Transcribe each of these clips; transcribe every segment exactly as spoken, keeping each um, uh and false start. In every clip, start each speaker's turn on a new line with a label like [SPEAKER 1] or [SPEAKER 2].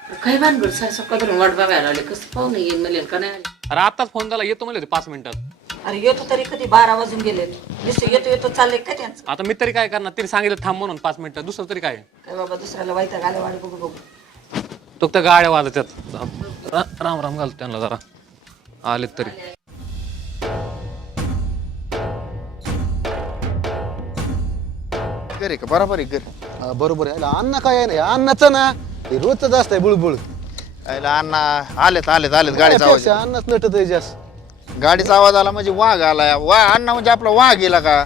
[SPEAKER 1] काय भानगड साय सकाळून वाट बघायला आले कसं पाहून येईन मला का नाही आले.
[SPEAKER 2] अरे आताच फोन झाला येतो म्हणले होते पाच मिनिटात.
[SPEAKER 1] अरे येतो तरी कधी बारा वाजून गेले नुसतं येतो येतो चालले काय त्यांचं.
[SPEAKER 2] आता मी तरी काय करणार तिने सांगितलं थांब म्हणून पाच मिनिटात दुसरं तरी काय.
[SPEAKER 1] काय बाबा दुसऱ्याला वाईट आले वाढ बघू बघू.
[SPEAKER 2] तो त्या गाड्या वाजतात रा- राम राम घाल त्यांना जरा आलेत तरी.
[SPEAKER 3] घर आहे का बरोबर आहे घर.
[SPEAKER 4] हा, बरोबर आहे अन्न काय आहे ना अन्नाचं ना हे रोजच जास्त आहे बुळबुळ
[SPEAKER 3] आयला अण्णा आलेत आलेत आलेत गाडीचा आवाज
[SPEAKER 4] त्यापेक्षा अन्नच नटत आहे जास्त.
[SPEAKER 3] गाडीचा आवाज आला म्हणजे वाघ आला वा अण्णा म्हणजे आपला वाघ गेला का.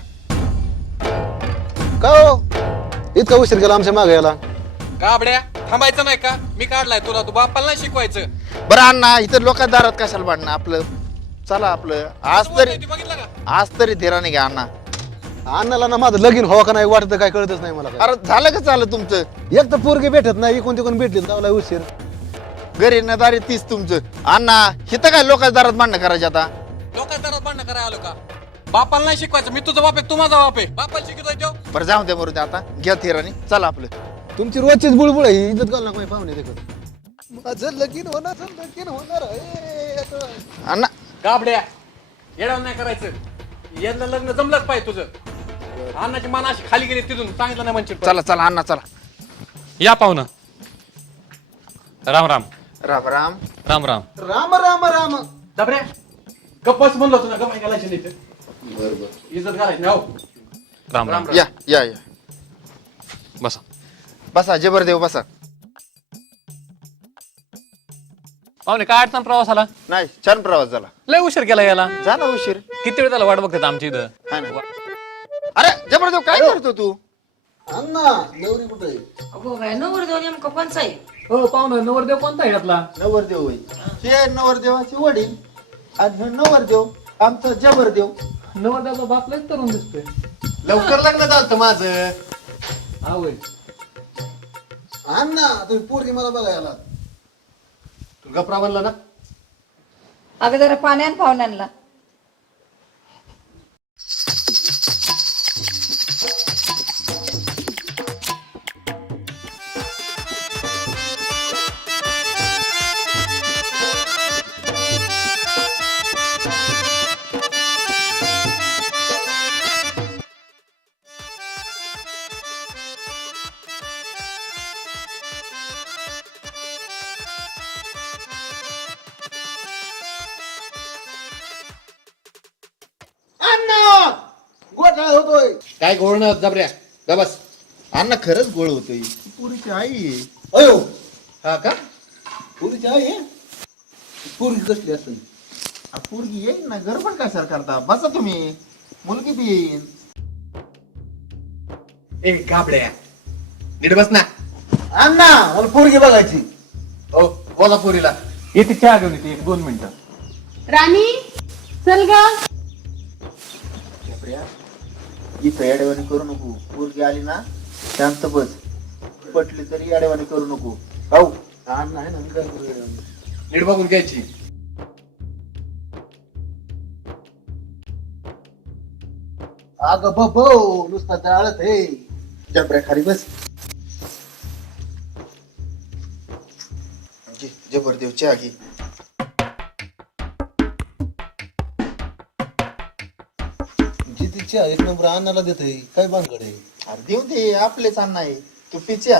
[SPEAKER 4] का हो इतका उशीर केला आमच्या मागे याला.
[SPEAKER 2] गाबड्या थांबायचं नाही का मी काढलाय तुला तू बापाला नाही शिकवायचं.
[SPEAKER 3] बरं अण्णा इथं लोक दारात कशाला बांधणं आपलं चला आपलं आज तरी
[SPEAKER 2] बघितलं का
[SPEAKER 3] आज तरी धीराने घ्या अण्णा.
[SPEAKER 4] अन्नाला ना माझं लगीन व्हावं का नाही वाटत काय कळतच नाही मला काय.
[SPEAKER 3] अरे झालं का चाललं तुमचं
[SPEAKER 4] एक तर पोरगी भेटत नाही इकून तिकून भेटली लावला उशीर.
[SPEAKER 3] घरी ना दारी तीच तुमचं अण्णा इथं काय लोकांच्या दारात बांधणं करायचे आता.
[SPEAKER 2] लोकांच्या दारात भांडणं करायला आलो का. बापाला नाही शिकवायचं मी तुझा बाप आहे तू माझा बाप आहे बापाला शिकवाय ठेव.
[SPEAKER 3] बरं जाऊ दे मरू दे आता घ्या धीराने चला आपलं.
[SPEAKER 4] तुमची रोजचीच बुळबुळ आहे इज्जत घाल ना काही पाहुणे देखत. माझं लगीन होणार लगीन होणार आहे आता.
[SPEAKER 3] अण्णा
[SPEAKER 2] गाबड्या येडा नाही करायचं यांना लग्न जमलंच पाहिजे तुझं. अन्नाची मान अशी खाली गेली तिथून सांगितलं नाही म्हणजे
[SPEAKER 3] चला चला अण्णा चला.
[SPEAKER 2] या पाहुणं राम राम
[SPEAKER 3] राम राम
[SPEAKER 2] राम राम.
[SPEAKER 4] राम राम राम
[SPEAKER 2] दाबड्या गप्पच म्हणलो तुला गप्पा घालायची नाही ते. इज्जत घालायची नाही हो. राम राम
[SPEAKER 3] या या या
[SPEAKER 2] बसा.
[SPEAKER 3] बसा जबरदेव बसा.
[SPEAKER 2] पाहुणे काय अडचण प्रवासाला
[SPEAKER 3] नाही छान प्रवास झाला.
[SPEAKER 2] लय उशीर केला याला.
[SPEAKER 3] झाला उशीर
[SPEAKER 2] किती वेळ त्याला वाट बघतात आमच्या इथं.
[SPEAKER 3] हा ना. अरे जबरदेव काय करतो तू.
[SPEAKER 4] अण्णा नवरी कुठे आहे.
[SPEAKER 1] अगो काय नवर देऊ नेमकं कोणचा आहे.
[SPEAKER 2] हो पाहुणं नवरदेव कोणता आहे यातला.
[SPEAKER 3] नवरदेव होय हे नवरदेवाचे वडील आणि हे नवरदेव आमचा जबरदेव.
[SPEAKER 2] नवरदेवचा बाप लय तरुण दिसतोय.
[SPEAKER 3] लवकर लग्न झालं माझं.
[SPEAKER 2] हा होय.
[SPEAKER 4] अण्णा तुम्ही पोरगी मला बघायला.
[SPEAKER 2] तुला गप्रा बनला ना.
[SPEAKER 5] अगं जरा पाण्यान पाहुण्यांना
[SPEAKER 4] गोठा होतोय.
[SPEAKER 2] काय गोळ जबऱ्या ग बस.
[SPEAKER 3] अण्णा खरंच गोळ होतोय पुरीची आई आहे.
[SPEAKER 4] अयो
[SPEAKER 3] हा का
[SPEAKER 4] पोरीची आई आहे. पोरगी कसली असेल.
[SPEAKER 3] आ, पोरगी येईन ना गडबड कशाला करता बसा तुम्ही मुलगी बी येईन.
[SPEAKER 2] ए गाबड्या नीट बस ना.
[SPEAKER 4] अण्णा मला पोरगी बघायची.
[SPEAKER 2] हो बोला पुरीला येते चहा घेऊन येते एक दोन मिनिटं.
[SPEAKER 5] राणी चल ग.
[SPEAKER 3] इथं येडेवाणी करू नको. पोरगी आली ना शांत बस. पटली तरी येडेवाणी करू नको. हो
[SPEAKER 4] अण्णा आहे ना मी काय करू.
[SPEAKER 2] नीट बघून घ्यायची.
[SPEAKER 4] अगं बबो नुसता जाळत हे.
[SPEAKER 3] जबऱ्या खाली बस. घे, जबरदेव चहा घे.
[SPEAKER 4] जितीची एक नंबर अण्णाला देते काय बांधकड आहे.
[SPEAKER 3] अरे देऊ दे आपलेच अण्णा आहे तू पिच्या.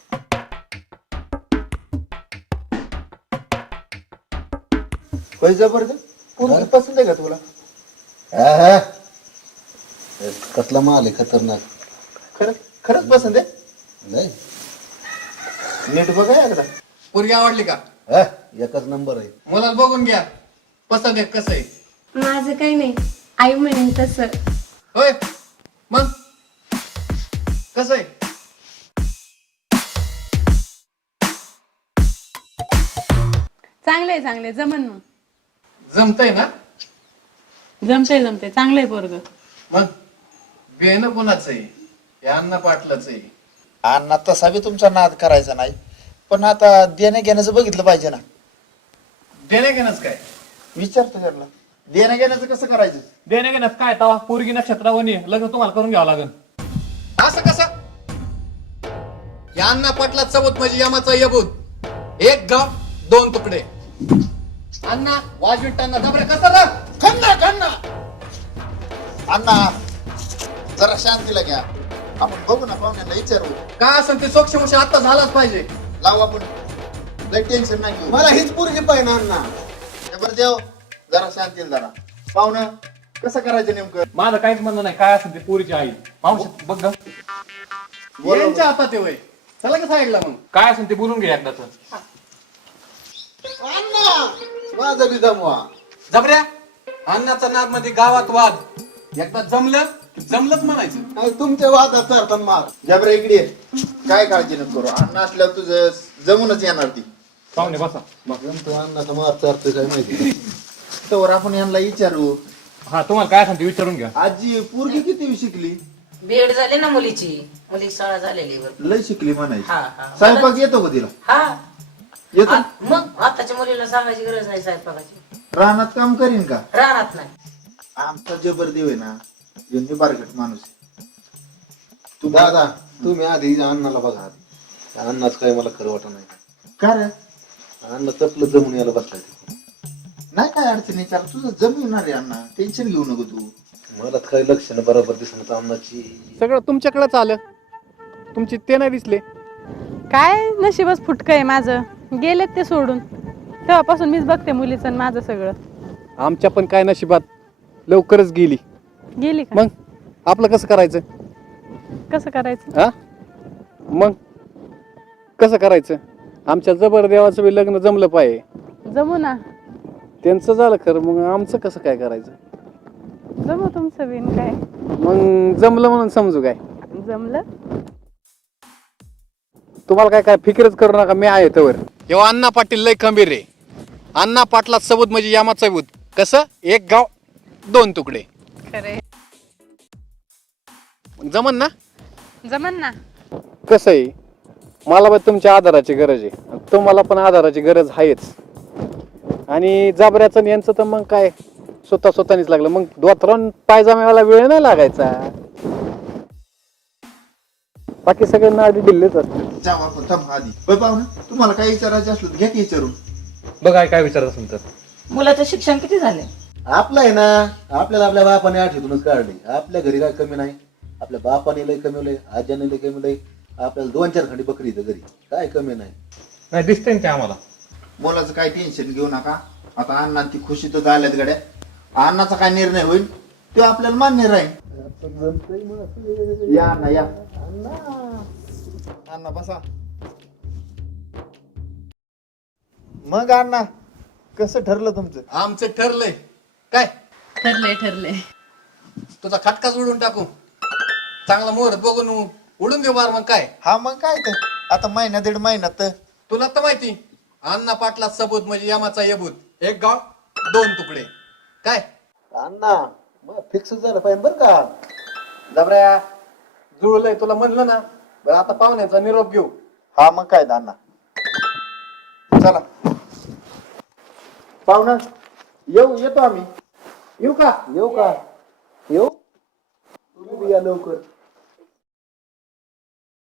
[SPEAKER 3] होय जबरदेव पोरगी पसंत आहे का तुला.
[SPEAKER 4] हा, हा. कसला माल आहे खतरनाक.
[SPEAKER 3] खरंच खरंच पसंत आहे.
[SPEAKER 4] नाही
[SPEAKER 3] नीट बघा एकदा.
[SPEAKER 2] पोरगी आवडली का.
[SPEAKER 4] हा, एकच नंबर आहे.
[SPEAKER 2] मला बघून घ्या पसंत आहे कसं आहे.
[SPEAKER 5] माझं काही नाही आई म्हणेन तसं.
[SPEAKER 2] होय मग कसं आहे.
[SPEAKER 6] चांगलंय चांगलंय जमन मग.
[SPEAKER 2] जमतंय ना.
[SPEAKER 6] जमतंय जमतंय चांगलंय पोरग.
[SPEAKER 2] मग बेन कोणाच आहे या अण्णा पाटलाच आहे.
[SPEAKER 3] अण्णा तसा बी तुमचा नाद करायचा नाही पण आता देण्या घेण्याचं बघितलं पाहिजे ना.
[SPEAKER 2] देण्या घेणंच काय.
[SPEAKER 3] विचारतो त्यांना देण्या घेण्याचं कसं करायचं.
[SPEAKER 2] देण्या घेण्यात काय तवा पोरगी नक्षत्रावणी लग्न तुम्हाला करून घ्यावं लागेल. असं कसं. या अण्णा पाटला सबूत म्हणजे यमाचा यबूत. एक गाव दोन तुकडे. अण्णा वाजविटांना जबरे कसं ना
[SPEAKER 3] खन्ना खन्ना अण्णा जरा शांतीला घ्या. आपण बघू ना पाहुण्यांना विचारू
[SPEAKER 2] काय असेल ते सोक्षमोक्ष आता झालाच पाहिजे.
[SPEAKER 3] लावू आपण. लय टेन्शन नाही घेऊ.
[SPEAKER 4] मला हीच पोरगी पाहिजे ना अण्णा.
[SPEAKER 3] बरं देव जरा शांतीला जरा. पाहुणं कसं करायचं नेमकं?
[SPEAKER 2] माझं काहीच म्हणणं नाही. काय असेल ते पोरीची आई मावशी बघ ग. यांच्या हातात आहे वय. चला का साईडला मग काय असेल ते बोलून घे एकदाच.
[SPEAKER 4] अण्णा माझा बी जमवा.
[SPEAKER 2] जबऱ्या अण्णाचा नाद मध्ये गावात वाद एकदा जमलं की जमलंच म्हणायचं.
[SPEAKER 4] नाही तुमच्या वादात चालतात मार.
[SPEAKER 3] जबरा इकडे ये. काय काळजी नको करू. अण्णा असल्यावर तुझं जमूनच येणार ती.
[SPEAKER 2] पाहुणे बसा.
[SPEAKER 4] मग तो अण्णाचा मार चालतोय काय माहिती.
[SPEAKER 3] तर आपण यांना विचारू.
[SPEAKER 2] हा तुम्हाला काय असेल ते विचारून घ्या.
[SPEAKER 3] आजी पोरगी किती शिकली?
[SPEAKER 1] बीएड झाली ना मुलीची. मुली शाळा झालेली बरं.
[SPEAKER 3] लय शिकली म्हणायची.
[SPEAKER 1] हा हा
[SPEAKER 3] स्वयंपाक येतो का तिला?
[SPEAKER 1] हा
[SPEAKER 3] येतो.
[SPEAKER 1] आ- मग आताच्या मुलीला सांगायची गरज नाही स्वयंपाकाची.
[SPEAKER 3] रानात काम करीन का?
[SPEAKER 1] राहणार नाही.
[SPEAKER 3] आमचा जबर देव आहे ना यांनी बारकट माणूस आहे.
[SPEAKER 4] तू दादा तुम्ही आधी अण्णाला बघा. त्या अण्णाच काय मला खरं वाटत नाही.
[SPEAKER 3] का रे?
[SPEAKER 4] अण्णा तपलं जमून यायला बसलाय.
[SPEAKER 3] नाही काय अडचण विचार तुझं जमीन रे अण्णा. टेन्शन घेऊ नको तू.
[SPEAKER 4] मला काही लक्षणं बरोबर दिसत अण्णाची.
[SPEAKER 2] सगळं तुमच्याकडेच आलं. तुमची ते नाही दिसले.
[SPEAKER 6] काय नशीबच फुटकं आहे माझं. गेलेत ते सोडून. तेव्हापासून मीच बघते मुलीचं आणि माझं सगळं.
[SPEAKER 2] आमच्या पण काय नशिबात लवकरच गेली.
[SPEAKER 6] गेली का?
[SPEAKER 2] मग आपलं कसं करायचं?
[SPEAKER 6] कसं करायचं?
[SPEAKER 2] हा मग कसं करायचं? आमच्या जबर देवाचं बी लग्न जमलं पाहिजे.
[SPEAKER 6] जमू ना.
[SPEAKER 2] त्यांचं झालं खरं मग आमचं कसं काय करायचं?
[SPEAKER 6] जमू तुमचं बिन काय.
[SPEAKER 2] मग जमलं म्हणून समजू काय?
[SPEAKER 6] जमलं.
[SPEAKER 2] तुम्हाला काय काय फिक्रच करू नका. मी आहे तवर. तेव्हा अण्णा पाटील लय खंबीर रे. अण्णा पाटला सबूत म्हणजे यामाचा सबूत. कसं एक गाव दोन तुकडे.
[SPEAKER 6] खरे
[SPEAKER 2] जमन ना?
[SPEAKER 6] जमन ना.
[SPEAKER 2] कसं आहे मला पण तुमच्या आधाराची गरज आहे. तुम्हाला पण आधाराची गरज आहेच. आणि जाबऱ्याचं आणि यांचं तर मग काय स्वतः स्वतःनीच लागलं. मग दोतरान पायजाम्याला वेळ नाही लागायचा. बाकी सगळ्यांना आधी दिल्लीच असते.
[SPEAKER 3] जाऊ आपण थांब आधी. होय पाहुणं तुम्हाला काही विचारायचं असलं तर घ्या की विचारून.
[SPEAKER 2] बघा काय विचारत असेल तर.
[SPEAKER 1] मुलाचं शिक्षण किती झाले?
[SPEAKER 4] आपलं आहे ना. आपल्याला आपल्या बापाने आठवतूनच काढली. आपल्या घरी काय कमी नाही. आपल्या बापाने लय कमीवलंय. आज्याने लय कमीवलंय. आपल्याला दोन चार खंडी बकरी इथं घरी काय कमी नाही.
[SPEAKER 2] नाही दिसतंय ते आम्हाला.
[SPEAKER 3] मुलाचं काही टेन्शन घेऊ नका. आता अण्णा ती खुशी तर झाल्यात गड्या. अण्णाचा काय निर्णय होईल तो आपल्याला मान्य राहील. या अण्णा या. अण्णा बसा. मग अण्णा कसं ठरलं तुमचं?
[SPEAKER 2] आमचं ठरलंय. काय
[SPEAKER 6] ठरलंय ठरलंय.
[SPEAKER 2] तुझा खटकाच उडून टाकू. चांगला मुहूर्त बघून उडून देऊ बार. मग काय
[SPEAKER 3] हा मग काय तर आता महिना दीड महिन्यात
[SPEAKER 2] तुला तर माहिती अण्णा पाटला सबूत म्हणजे यामाचा यबूत. एक गाव दोन तुकडे. काय
[SPEAKER 4] अण्णा मग फिक्स झालं पाहिजे बरं का.
[SPEAKER 2] जबऱ्या जुळलंय तुला म्हणलं ना. बरं आता पाहुण्याचा निरोप घेऊ.
[SPEAKER 3] हा मग काय अण्णा. चला पाहुणं येऊ येतो आम्ही.
[SPEAKER 2] येऊ का?
[SPEAKER 4] येऊ का? येऊ तुम्ही बी या लवकर.